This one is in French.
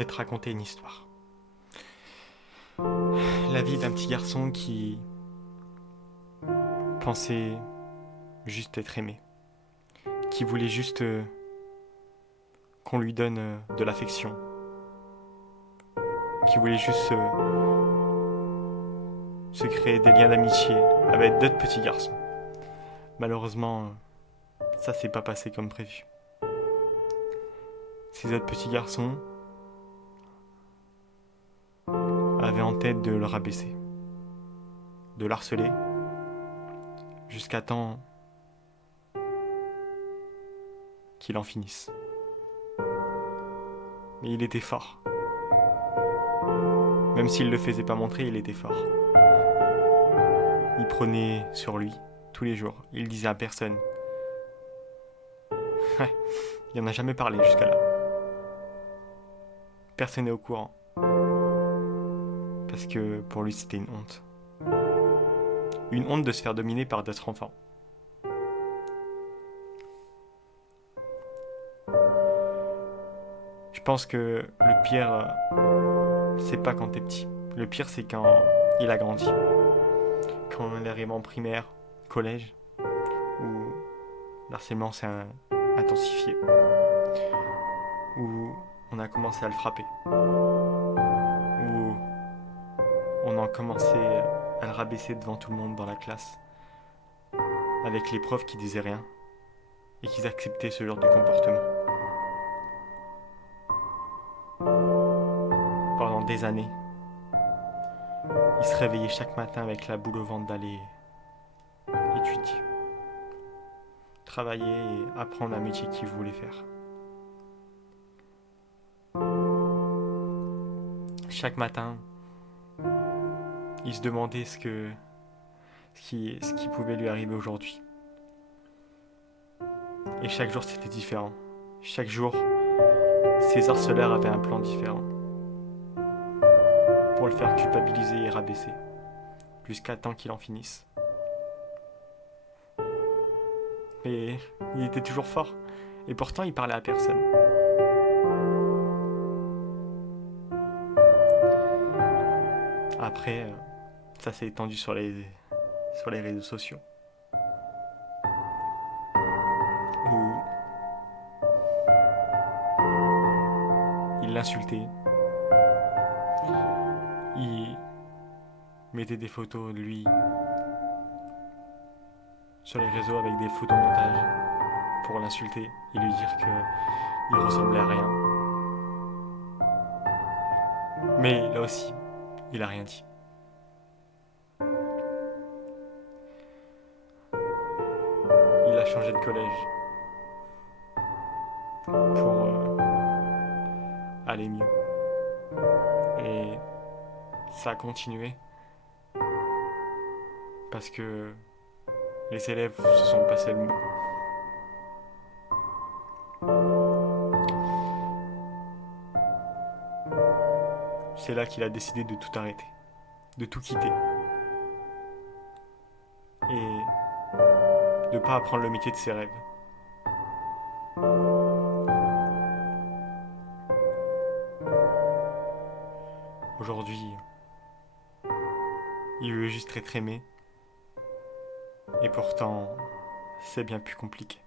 vais te raconter une histoire. La vie d'un petit garçon qui pensait juste être aimé, qui voulait juste qu'on lui donne de l'affection, qui voulait juste se créer des liens d'amitié avec d'autres petits garçons. Malheureusement, ça s'est pas passé comme prévu. Ces autres petits garçons avaient en tête de le rabaisser, de l'harceler, jusqu'à temps qu'il en finisse. Mais il était fort. Même s'il ne le faisait pas montrer, il était fort. Il prenait sur lui tous les jours. Il disait à personne. Il n'en a jamais parlé jusqu'à là. Personne n'est au courant. Parce que pour lui, c'était une honte. Une honte de se faire dominer par d'autres enfants. Je pense que le pire, c'est pas quand t'es petit. Le pire, c'est quand il a grandi. Quand on est arrivé en primaire, collège, où l'harcèlement s'est intensifié. Où on a commencé à le frapper. Où on a commencé à le rabaisser devant tout le monde dans la classe. Avec les profs qui disaient rien. Et qui acceptaient ce genre de comportement. Pendant des années. Il se réveillait chaque matin avec la boule au ventre d'aller étudier, travailler et apprendre un métier qu'il voulait faire. Chaque matin, il se demandait ce qui pouvait lui arriver aujourd'hui. Et chaque jour, c'était différent. Chaque jour, ses harceleurs avaient un plan différent pour le faire culpabiliser et rabaisser, jusqu'à temps qu'il en finisse. Mais il était toujours fort, et pourtant il parlait à personne. Après, ça s'est étendu sur les réseaux sociaux, où il l'insultait, il mettait des photos de lui sur les réseaux avec des photomontages pour l'insulter et lui dire qu'il ressemblait à rien. Mais là aussi, il a rien dit. Il a changé de collège pour aller mieux. Et ça a continué parce que les élèves se sont passés le mot. C'est là qu'il a décidé de tout arrêter, de tout quitter. Et de ne pas apprendre le métier de ses rêves. Aujourd'hui, il veut juste être aimé. Et pourtant, c'est bien plus compliqué.